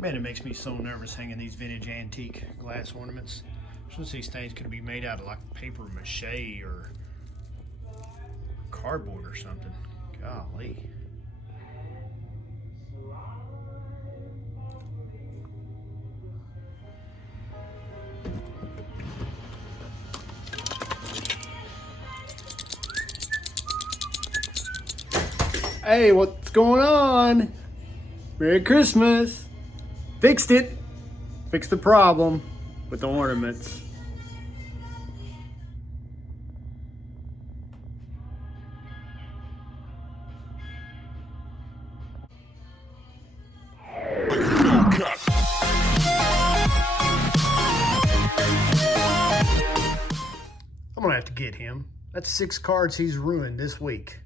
Man, it makes me so nervous hanging these vintage antique glass ornaments. Some of these things could be made out of like paper mache or cardboard or something. Golly. Hey, what's going on? Merry Christmas. Fixed it. Fixed the problem with the ornaments. I'm gonna have to get him. That's 6 cards he's ruined this week.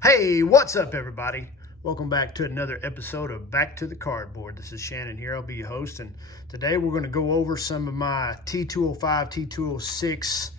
Hey, what's up, everybody? Welcome back to another episode of Back to the Cardboard. This is Shannon here. I'll be your host, and today we're going to go over some of my T205, T206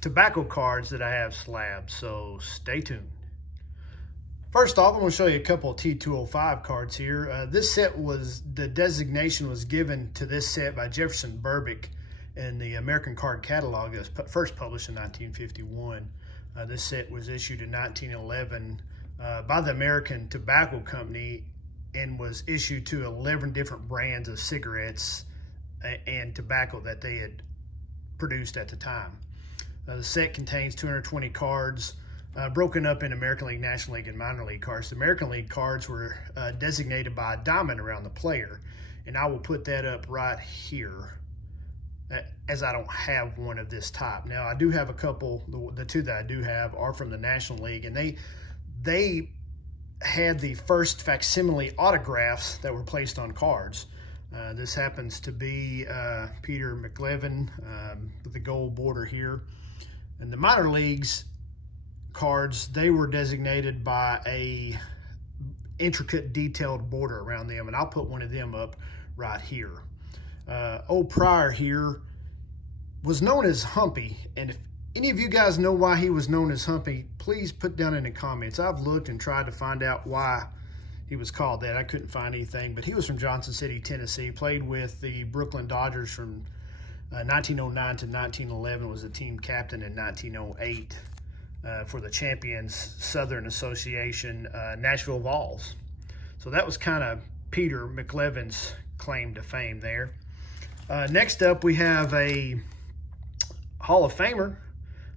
tobacco cards that I have slabbed, so stay tuned. First off, I'm going to show you a couple of T205 cards here. The designation was given to this set by Jefferson Burbick in the American Card Catalog that was first published in 1951. This set was issued in 1911 by the American Tobacco Company and was issued to 11 different brands of cigarettes and tobacco that they had produced at the time. The set contains 220 cards broken up in American League, National League, and Minor League cards. The American League cards were designated by a diamond around the player, and I will put that up right here, as I don't have one of this type. Now, I do have a couple. The two that I do have are from the National League, and they had the first facsimile autographs that were placed on cards. This happens to be Peter McLevin with the gold border here. And the minor leagues cards, they were designated by a intricate detailed border around them, and I'll put one of them up right here. Old Pryor here was known as Humpy, and if any of you guys know why he was known as Humpy, please put down in the comments. I've looked and tried to find out why he was called that. I couldn't find anything, but he was from Johnson City, Tennessee, played with the Brooklyn Dodgers from 1909 to 1911, was the team captain in 1908 for the champions Southern Association Nashville Vols. So that was kind of Peter McLevin's claim to fame there. Next up, we have a Hall of Famer.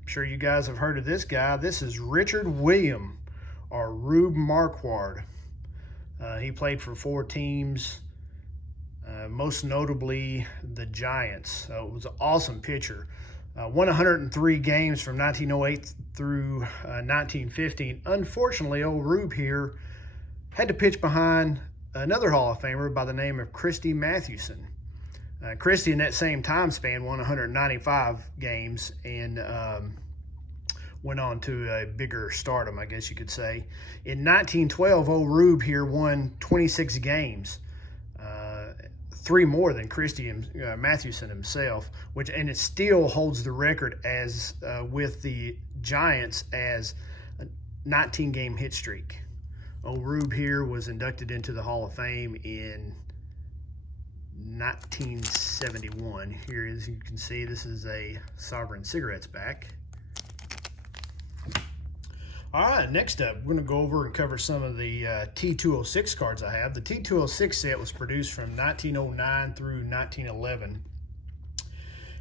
I'm sure you guys have heard of this guy. This is Richard William, or Rube Marquard. He played for 4 teams, most notably the Giants. It was an awesome pitcher. Won 103 games from 1908 through 1915. Unfortunately, old Rube here had to pitch behind another Hall of Famer by the name of Christy Mathewson. Christy, in that same time span, won 195 games and went on to a bigger stardom, I guess you could say. In 1912, old Rube here won 26 games, 3 more than Christy and Mathewson himself, and it still holds the record as with the Giants as a 19-game hit streak. Old Rube here was inducted into the Hall of Fame in 1971. Here, as you can see, this is a Sovereign Cigarettes back. All right, next up, we're going to go over and cover some of the T206 cards I have. The T206 set was produced from 1909 through 1911,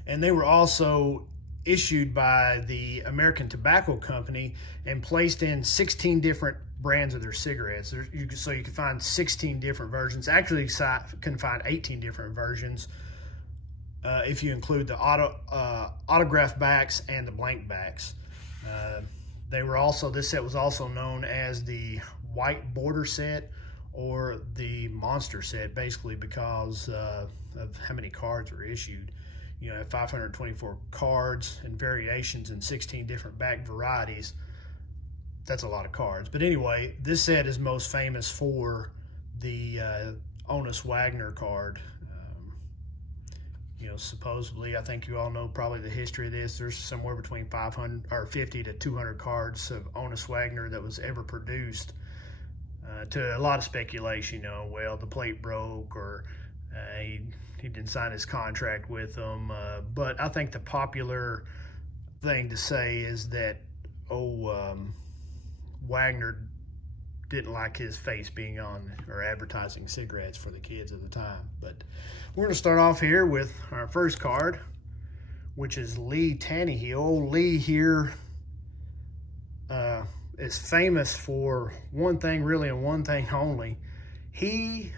and they were also issued by the American Tobacco Company and placed in 16 different brands of their cigarettes. So you can find 16 different versions. Actually, you can find 18 different versions if you include the autograph backs and the blank backs. This set was also known as the white border set or the monster set, basically because of how many cards were issued. You know, 524 cards and variations in 16 different back varieties. That's a lot of cards. But anyway, this set is most famous for the Honus Wagner card. Supposedly, I think you all know probably the history of this. There's somewhere between 500 or 50 to 200 cards of Honus Wagner that was ever produced. to a lot of speculation, well, the plate broke, or he didn't sign his contract with them. But I think the popular thing to say is that, Wagner didn't like his face being on or advertising cigarettes for the kids at the time. But we're going to start off here with our first card, which is Lee Tannehill. Lee here is famous for one thing really and one thing only. And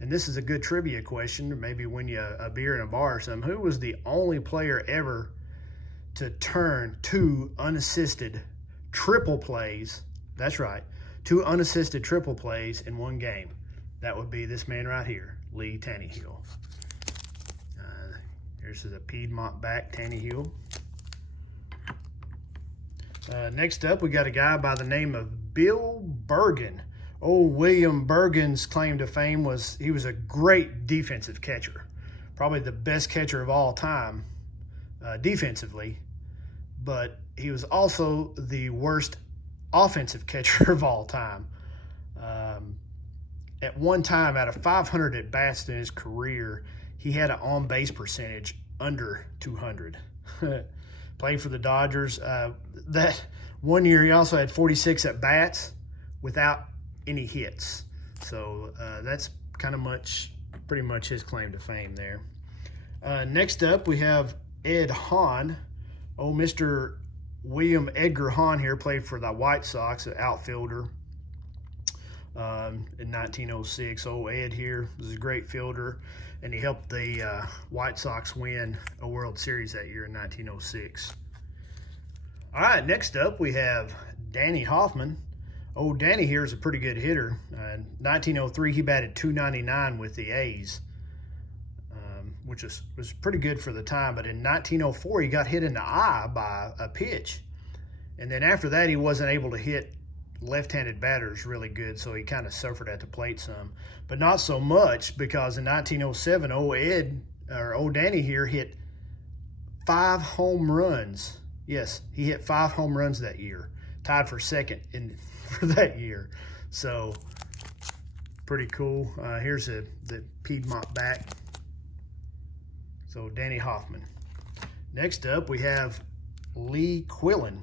this is a good trivia question, or maybe win you a beer in a bar or something. Who was the only player ever to turn two unassisted triple plays? That's right, two unassisted triple plays in one game. That would be this man right here, Lee Tannehill. Here's a Piedmont back Tannehill. Next up, we got a guy by the name of Bill Bergen. William Bergen's claim to fame was he was a great defensive catcher. Probably the best catcher of all time defensively. But he was also the worst offensive catcher of all time. At one time, out of 500 at-bats in his career, he had an on-base percentage under 200. Played for the Dodgers. That one year, he also had 46 at-bats without any hits. So that's pretty much his claim to fame there. Next up, we have Ed Hahn. Mr. William Edgar Hahn here played for the White Sox, an outfielder in 1906. Ed here was a great fielder, and he helped the White Sox win a World Series that year in 1906. All right, next up we have Danny Hoffman. Danny here is a pretty good hitter. In 1903, he batted .299 with the A's, which was pretty good for the time. But in 1904, he got hit in the eye by a pitch. And then after that, he wasn't able to hit left-handed batters really good, so he kind of suffered at the plate some. But not so much, because in 1907, Danny here hit 5 home runs. Yes, he hit 5 home runs that year, tied for second for that year. So pretty cool. Here's the Piedmont back. So Danny Hoffman. Next up, we have Lee Quillen.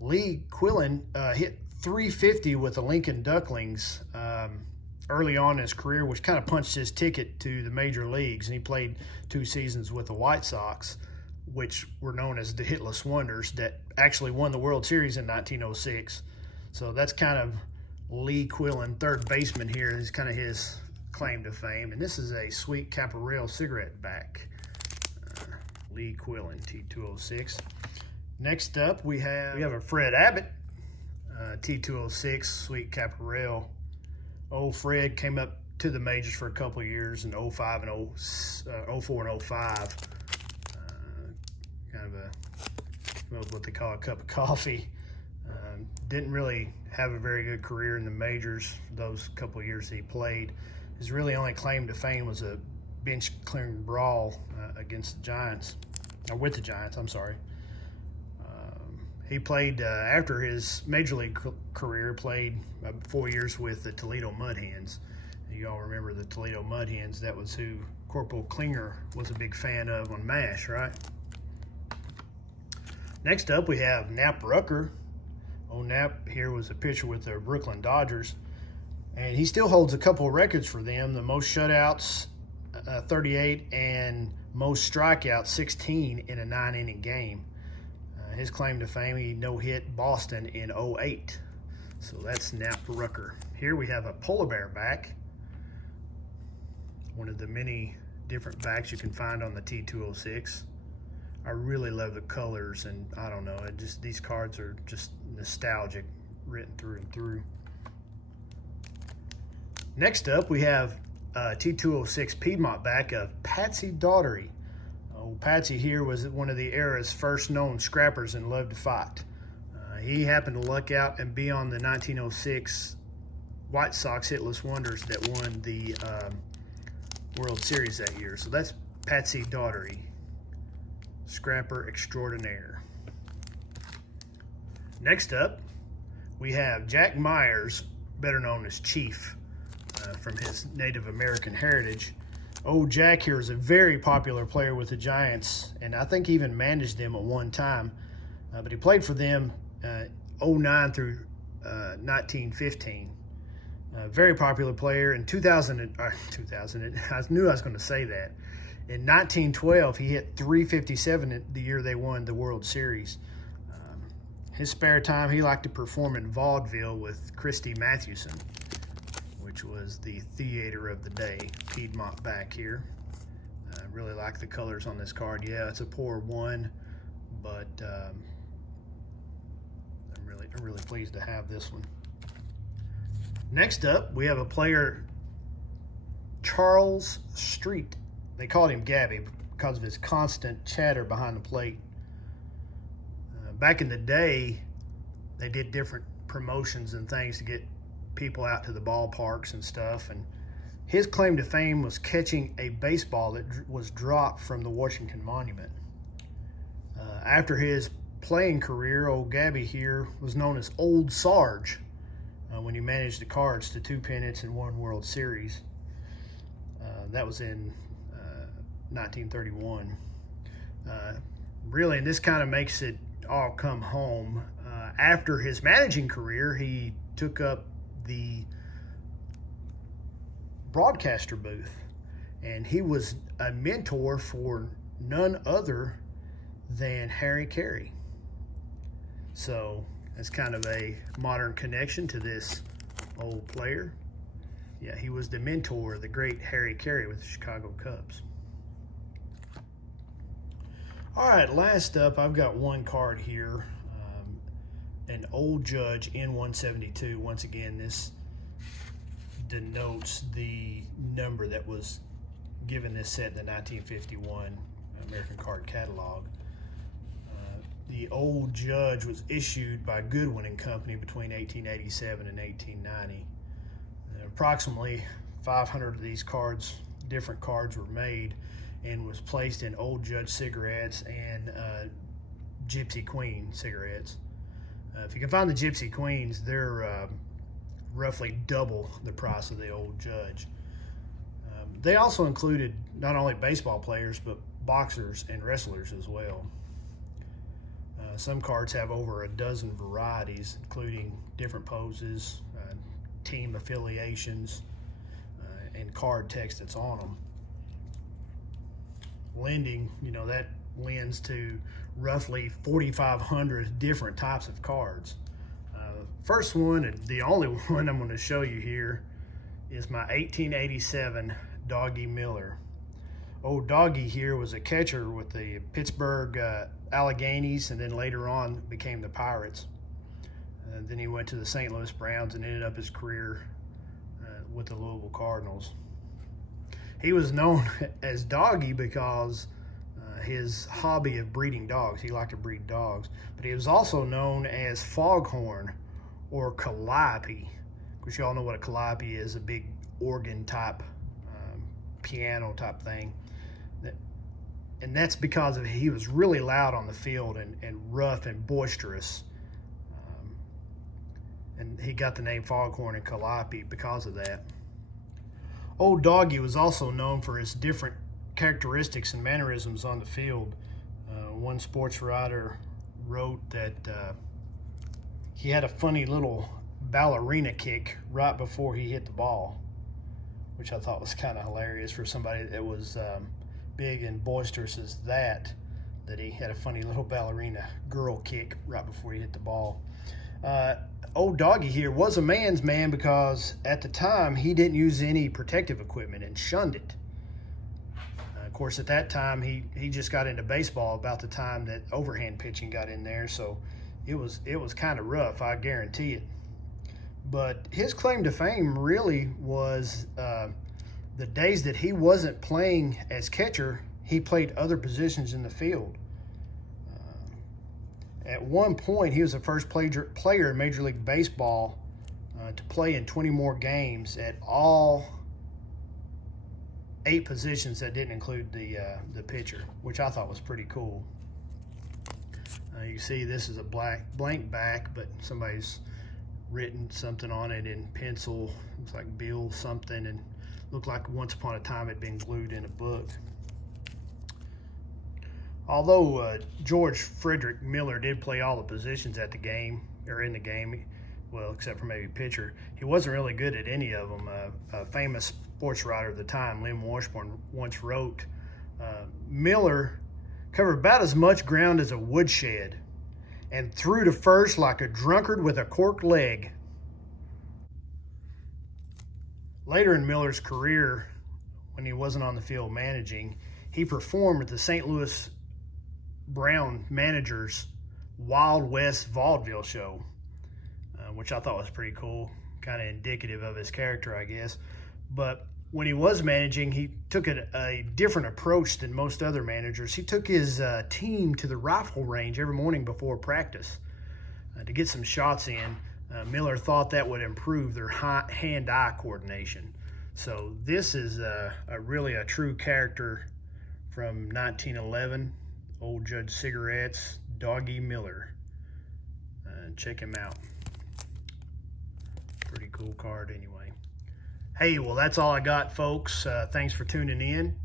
Lee Quillen hit .350 with the Lincoln Ducklings early on in his career, which kind of punched his ticket to the major leagues. And he played 2 seasons with the White Sox, which were known as the Hitless Wonders, that actually won the World Series in 1906. So that's kind of Lee Quillen, third baseman here, is kind of his claim to fame. And this is a Sweet Caporeal cigarette back. Lee Quillen, T206. Next up, we have a Fred Abbott, T206, Sweet Caporeal. Fred came up to the majors for a couple of years in 04 and 05. Kind of what they call a cup of coffee. Didn't really have a very good career in the majors those couple of years he played. His really only claim to fame was a bench clearing brawl against the Giants, or with the Giants, I'm sorry. He played, after his major league career, played 4 years with the Toledo Mud Hens. You all remember the Toledo Mud Hens. That was who Corporal Klinger was a big fan of on MASH, right? Next up, we have Nap Rucker. Nap here was a pitcher with the Brooklyn Dodgers, and he still holds a couple of records for them. The most shutouts, 38, and most strikeouts, 16 in a 9-inning game. His claim to fame, he no-hit Boston in 08. So that's Nap Rucker. Here we have a polar bear back. One of the many different backs you can find on the T206. I really love the colors, and I don't know, these cards are just nostalgic, written through and through. Next up, we have T206 Piedmont back of Patsy Daugherty. Patsy here was one of the era's first known scrappers and loved to fight. He happened to luck out and be on the 1906 White Sox Hitless Wonders that won the World Series that year. So that's Patsy Daugherty, scrapper extraordinaire. Next up, we have Jack Myers, better known as Chief, from his Native American heritage. Old Jack here is a very popular player with the Giants, and I think he even managed them at one time. But he played for them 09 through 1915. Very popular player. In 2000, I knew I was going to say that. In 1912, he hit 357 the year they won the World Series. His spare time, he liked to perform in vaudeville with Christy Mathewson, which was the theater of the day. Piedmont back here. Really like the colors on this card. Yeah, it's a poor one, but I'm really pleased to have this one. Next up, we have a player, Charles Street. They called him Gabby because of his constant chatter behind the plate. Back in the day, they did different promotions and things to get people out to the ballparks and stuff, and his claim to fame was catching a baseball that was dropped from the Washington Monument. After his playing career, old Gabby here was known as Old Sarge when he managed the Cards to 2 pennants and 1 World Series. That was in 1931. Really, and this kind of makes it all come home. After his managing career, he took up the broadcaster booth, and he was a mentor for none other than Harry Carey. So that's kind of a modern connection to this old player. Yeah, he was the mentor of the great Harry Carey with the Chicago Cubs. All right, last up, I've got one card here, an Old Judge N172. Once again, this denotes the number that was given this set in the 1951 American Card Catalog. The Old Judge was issued by Goodwin and Company between 1887 and 1890. Approximately 500 of these cards, different cards, were made and was placed in Old Judge cigarettes and Gypsy Queen cigarettes. If you can find the Gypsy Queens, they're roughly double the price of the Old Judge. They also included not only baseball players, but boxers and wrestlers as well. Some cards have over a dozen varieties, including different poses, team affiliations, and card text that's on them. Lending, that lends to roughly 4,500 different types of cards. First one, and the only one I'm going to show you here, is my 1887 Doggie Miller. Old Doggie here was a catcher with the Pittsburgh Alleghenies, and then later on became the Pirates. Then he went to the St. Louis Browns and ended up his career with the Louisville Cardinals. He was known as Doggie because his hobby of breeding dogs. He liked to breed dogs, but he was also known as Foghorn or Calliope. Of course, you all know what a Calliope is, a big organ type, piano type thing. And that's because he was really loud on the field and rough and boisterous. And he got the name Foghorn and Calliope because of that. Old Doggie was also known for his different characteristics and mannerisms on the field. One sports writer wrote that he had a funny little ballerina kick right before he hit the ball, which I thought was kind of hilarious for somebody that was big and boisterous as that he had a funny little ballerina girl kick right before he hit the ball. Old Doggie here was a man's man because at the time he didn't use any protective equipment and shunned it. Of course, at that time he just got into baseball about the time that overhand pitching got in there, so it was kind of rough, I guarantee it. But his claim to fame really was the days that he wasn't playing as catcher, he played other positions in the field. At one point, he was the first player in Major League Baseball to play in 20 more games at all 8 positions that didn't include the pitcher, which I thought was pretty cool. You see this is a blank back, but somebody's written something on it in pencil. Looks like Bill something, and looked like once upon a time it had been glued in a book. Although George Frederick Miller did play all the positions at the game, or in the game, well, except for maybe pitcher, he wasn't really good at any of them. A famous sports writer of the time, Lynn Washburn, once wrote, Miller covered about as much ground as a woodshed and threw to first like a drunkard with a corked leg. Later in Miller's career, when he wasn't on the field managing, he performed at the St. Louis Brown manager's Wild West vaudeville show, which I thought was pretty cool, kind of indicative of his character, I guess. But when he was managing, he took a different approach than most other managers. He took his team to the rifle range every morning before practice to get some shots in. Miller thought that would improve their hand-eye coordination. So this is really a true character from 1911, Old Judge Cigarettes, Doggie Miller. Check him out. Pretty cool card anyway. Hey, well, that's all I got, folks. Thanks for tuning in.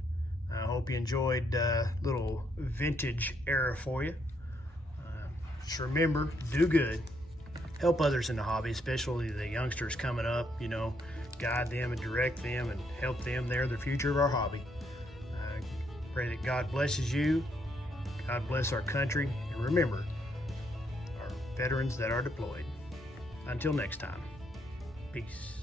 I hope you enjoyed a little vintage era for you. Just remember, do good. Help others in the hobby, especially the youngsters coming up, you know, guide them and direct them and help them. They're the future of our hobby. Pray that God blesses you. God bless our country. And remember, our veterans that are deployed. Until next time, peace.